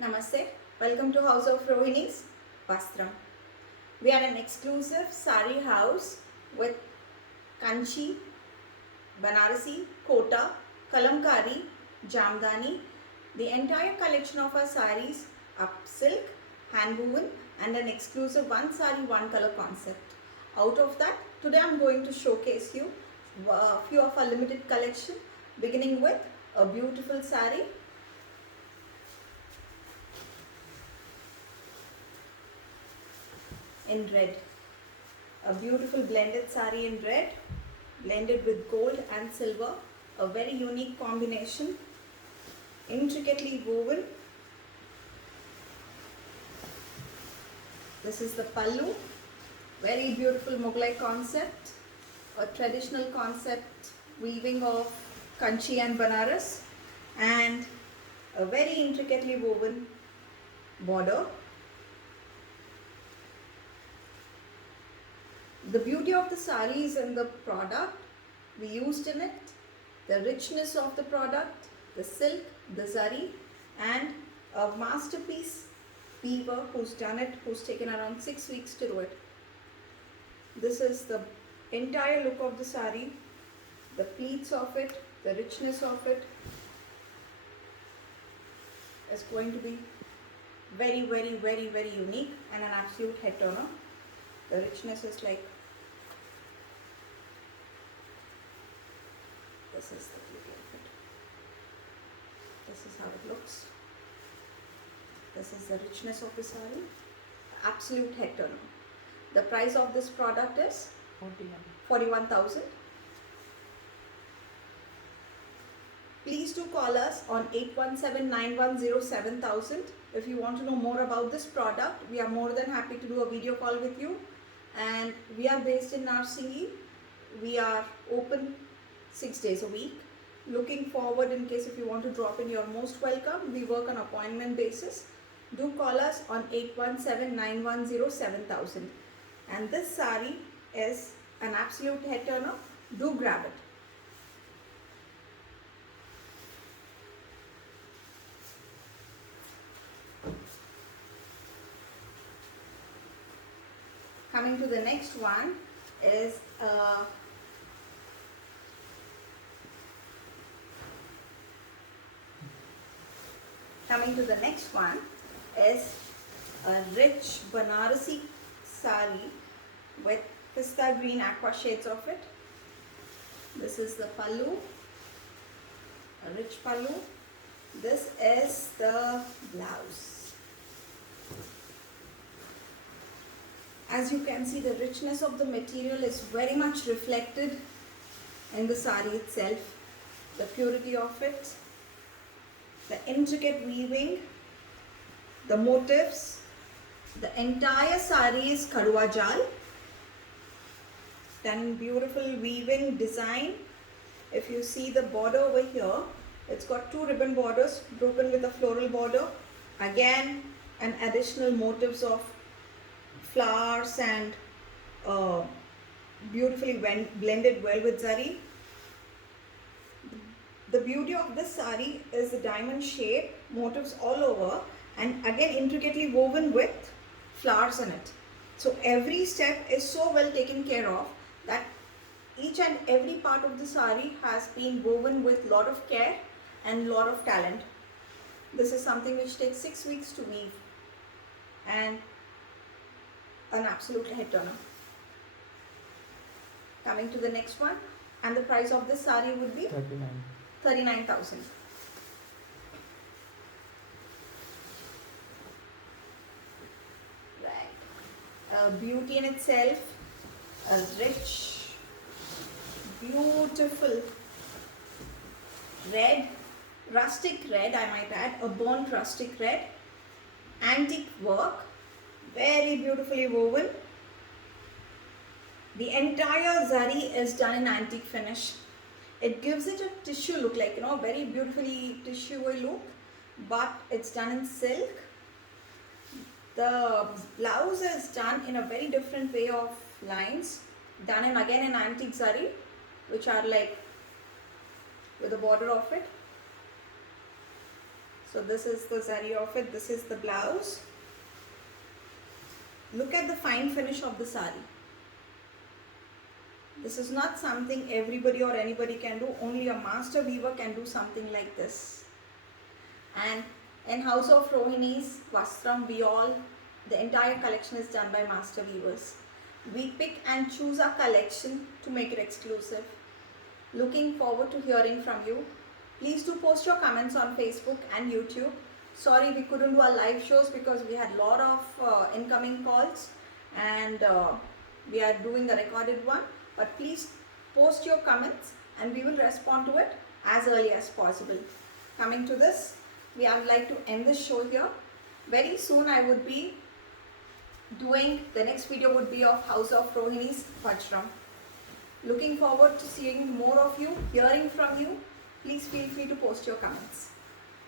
Namaste. Welcome to House of Rohini's Vastram. We are an exclusive sari house with Kanchi, Banarasi, Kota, Kalamkari, Jamdani. The entire collection of our saris are silk, hand woven, and an exclusive one sari, one color concept. Out of that, today I am going to showcase you a few of our limited collection, beginning with a beautiful sari in red. A beautiful blended sari in red, blended with gold and silver. A very unique combination, intricately woven. This is the pallu, very beautiful Mughlai concept, a traditional concept weaving of Kanchi and Banaras, and a very intricately woven border. The beauty of the sari is in the product we used in it, the richness of the product, the silk, the zari, and a masterpiece weaver who's done it, who's taken around 6 weeks to do it. This is the entire look of the sari, the pleats of it, the richness of it is going to be very, very, very, very unique and an absolute head turner. The richness is like, this is the beauty of it. This is how it looks. This is the richness of the sari. Absolute head turner. The price of this product is 41,000. Please do call us on 817-910-7000. If you want to know more about this product, we are more than happy to do a video call with you. And we are based in Narsingi. We are open 6 days a week. Looking forward, in case if you want to drop in, you're most welcome. We work on appointment basis. Do call us on 817-910-7000. And this sari is an absolute head turner. Do grab it. Coming to the next one is a rich Banarasi sari with pista green aqua shades of it. This is the pallu, a rich pallu. This is the blouse. As you can see, the richness of the material is very much reflected in the sari itself. The purity of it, the intricate weaving, the motifs. The entire sari is Kadua Jal, done in beautiful weaving design. If you see the border over here, it's got 2 ribbon borders broken with a floral border. Again, an additional motifs of flowers and beautifully blended well with zari. The beauty of this sari is the diamond shape, motifs all over, and again intricately woven with flowers in it. So every step is so well taken care of that each and every part of the sari has been woven with lot of care and lot of talent. This is something which takes 6 weeks to weave and an absolute head turner. Coming to the next one, and the price of this sari would be 39,000. Right. A beauty in itself, a rich, beautiful red, rustic red, I might add, a burnt rustic red, antique work, very beautifully woven. The entire zari is done in antique finish. It gives it a tissue look, like, very beautifully tissue look, but it's done in silk. The blouse is done in a very different way of lines, done in again in antique zari, which are like with the border of it. So this is the zari of it. This is the blouse. Look at the fine finish of the sari. This is not something everybody or anybody can do. Only a master weaver can do something like this. And in House of Rohini's Vastram, the entire collection is done by master weavers. We pick and choose our collection to make it exclusive. Looking forward to hearing from you. Please do post your comments on Facebook and YouTube. Sorry we couldn't do our live shows because we had a lot of incoming calls, and we are doing a recorded one. But please post your comments and we will respond to it as early as possible. Coming to this, I would like to end this show here. Very soon I would be doing, the next video would be of House of Rohini's Vajram. Looking forward to seeing more of you, hearing from you. Please feel free to post your comments.